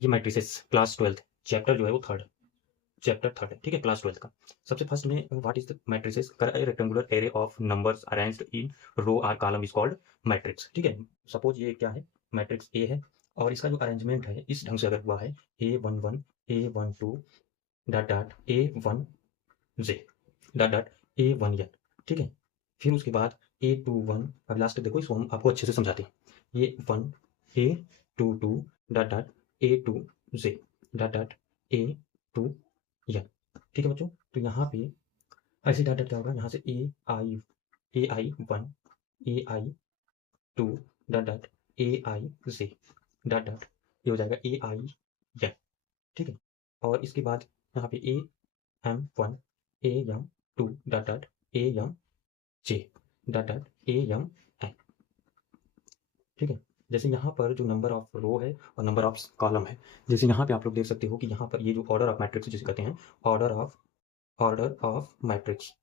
ये matrices class 12th chapter जो है वो चैप्टर थर्ड है, ठीक है, क्लास 12th का। सबसे फर्स्ट में what is the matrices, a rectangular array of numbers arranged in row or column is called matrix, ठीक है। सपोज ये क्या है, मैट्रिक्स ए है, और इसका जो अरेंजमेंट है इस ढंग से अगर हुआ है A11 A12 dot dot A1 J dot dot A1n, ठीक है। फिर उसके बाद A21, अब लास्ट देखो, इसको हम आपको अच्छे से समझाते हैं। ये 1 A22 dot dot A2 J dot dot A2n, ठीक है बच्चों। तो यहाँ पे ऐसे डॉट डॉट क्या होगा, यहाँ से AI1 AI2 dot dot AI J dot dot ये हो जाएगा AIn, ठीक है। और इसके बाद यहाँ पे AM1 AM2 dot dot AMj dot dot AMn, ठीक है। जैसे यहाँ पर जो नंबर ऑफ रो है और नंबर ऑफ कॉलम है, जैसे यहाँ पे आप लोग देख सकते हो कि यहाँ पर ये जो ऑर्डर ऑफ मैट्रिक्स जिसे कहते हैं, ऑर्डर ऑफ मैट्रिक्स,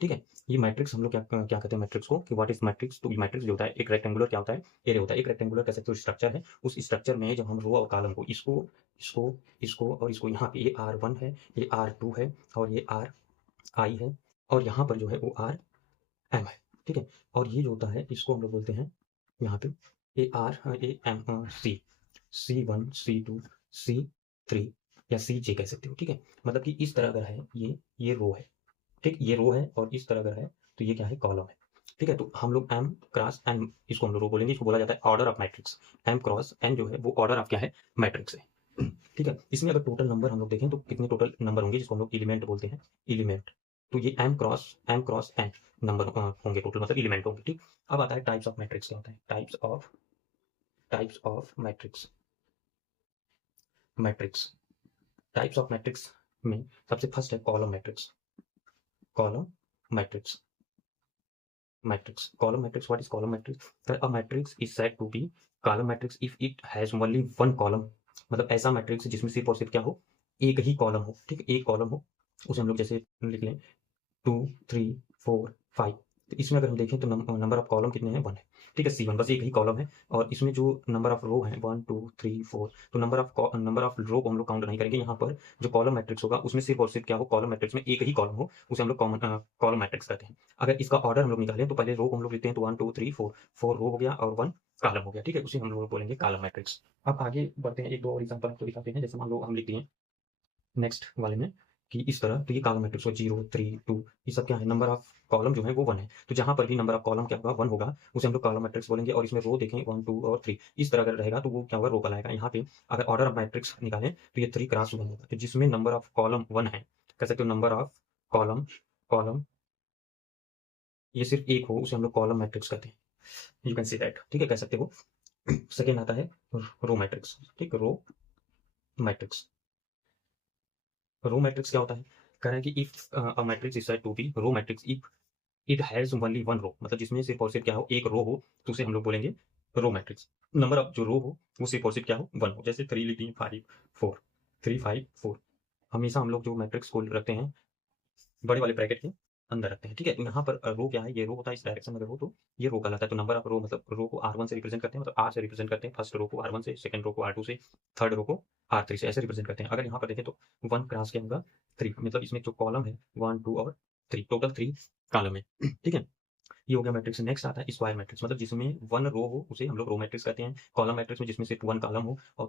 ठीक है। ये मैट्रिक्स हम लोग क्या क्या कहते हैं मैट्रिक्स को, कि व्हाट इज मैट्रिक्स। तो ये मैट्रिक्स जो होता है, एक रेक्टेंगुलर क्या होता है, एरे होता है। एक रेक्टेंगुलर कह सकते हो स्ट्रक्चर है। उस स्ट्रक्चर में जब हम रो और कॉलम को इसको इसको इसको और इसको, यहाँ पे ये R1 है, ये R2 है, और ये RI है, और यहाँ पर जो है वो RM है, ठीक है। और ये जो होता है इसको हम लोग बोलते हैं यहाँ पे C1 C2 C3 या CJ कह सकते हो, ठीक है। मतलब कि इस तरह अगर है, ये रो है, ठीक, ये रो है, और इस तरह अगर है तो ये क्या है, कॉलम है, ठीक है। तो हम लोग M क्रॉस N, इसको हम लोग रो बोलेंगे। इसको बोला जाता है order of matrix. M cross N जो है वो ऑर्डर ऑफ क्या है, मैट्रिक्स है, ठीक है। इसमें अगर टोटल नंबर हम लोग देखें तो कितने टोटल नंबर होंगे, जिसको हम लोग एलिमेंट बोलते हैं, एलिमेंट। तो ये M क्रॉस N नंबर होंगे टोटल, मतलब एलिमेंट होंगे, ठीक। अब आता है टाइप्स ऑफ मैट्रिक्स। क्या होता है types of matrix types of matrix में सबसे फर्स्ट है column matrix. Column matrix column matrix. What is column matrix? A matrix is said to be column matrix if it has only one column। मतलब ऐसा matrix जिसमें सिर्फ और सिर्फ क्या हो, एक ही कॉलम हो, ठीक है, एक कॉलम हो। उसे हम लोग जैसे लिख लें 2 3 4 5। तो इसमें अगर हम देखें तो नंबर ऑफ कॉलम कितने हैं, 1 है, ठीक है। C1 बस एक ही कॉलम है। और इसमें जो नंबर ऑफ रो है 1 2 3 4, तो नंबर ऑफ रो को हम लोग काउंट नहीं करेंगे। यहाँ पर जो कॉलम मैट्रिक्स होगा उसमें सिर्फ और सिर्फ क्या हो, कॉलम मैट्रिक्स में एक ही कॉलम हो, उसे हम लोग कॉलम मैट्रिक्स कहते हैं। अगर इसका ऑर्डर हम लोग निकालें तो पहले रो को हम लोग लिखते हैं, तो 1 2 3 4 रो हो गया और 1 कॉलम हो गया, ठीक है। उसे हम लोग बोलेंगे कॉलम मैट्रिक्स। अब आगे बढ़ते हैं, एक दो और एग्जाम्पल तो दिखाते हैं। जैसे मान लो हम लिखते हैं नेक्स्ट वाले में कि इस तरह, तो ये कॉलम मैट्रिक्स हो 0 3 2, ये सब क्या है, नंबर ऑफ कॉलम जो है वो 1 है। तो जहां पर भी नंबर ऑफ कॉलम क्या होगा, 1 होगा, उसे हम लोग कॉलम मैट्रिक्स बोलेंगे। और इसमें रो देखें 1 2 और 3, इस तरह अगर रहेगा तो वो क्या होगा, रो कहलाएगा। यहाँ पे अगर ऑर्डर ऑफ मैट्रिक्स निकालें तो ये 3 क्रॉस 1 होगा। तो जिसमें नंबर ऑफ कॉलम 1 है, कह सकते हो नंबर ऑफ कॉलम कॉलम ये सिर्फ एक हो, उसे हम लोग कॉलम मैट्रिक्स कहते हैं। यू कैन सी दैट, ठीक है, कह सकते हो। सेकेंड आता है रो मैट्रिक्स, ठीक, रो मैट्रिक्स। रो मैट्रिक्स क्या होता है, कह रहा है कि if a matrix is said to be row matrix if it has only one row, मतलब जिसमें सिर्फ और सिर्फ क्या हो, एक रो हो, तो उसे हम लोग बोलेंगे रो मैट्रिक्स। नंबर ऑफ जो रो हो वो सिर्फ और सिर्फ क्या हो, 1 हो। जैसे 3 लिख दिए, 5 4 3 5 4। हमेशा हम लोग जो मैट्रिक्स को रखते हैं बड़े वाले ब्रैकेट के अंदर रखते हैं, ठीक है। तो यहाँ पर रो क्या है, ये रो होता है, इस डायरेक्शन में अगर हो तो ये रो कहलाता है। तो नंबर ऑफ रो, मतलब रो को R1 से रिप्रेजेंट करते हैं, मतलब R से रिप्रेजेंट करते हैं। फर्स्ट रो को R1 से, सेकंड रो को R2 से, थर्ड रो को R3 से, ऐसे रिप्रेजेंट करते हैं। अगर यहाँ पर देखें तो 1 क्रॉस क्या होगा, 3, मतलब इसमें जो कॉलम है 1 2 और 3, टोटल 3 कॉलम है, ठीक है। ये हो गया मैट्रिक्स। नेक्स्ट आता है स्क्वायर मैट्रिक्स, मतलब जिसमें 1 रो हो उसे हम लोग रो मैट्रिक्स कहते हैं। कॉलम मैट्रिक्स में जिसमें सिर्फ 1 कॉलम हो, और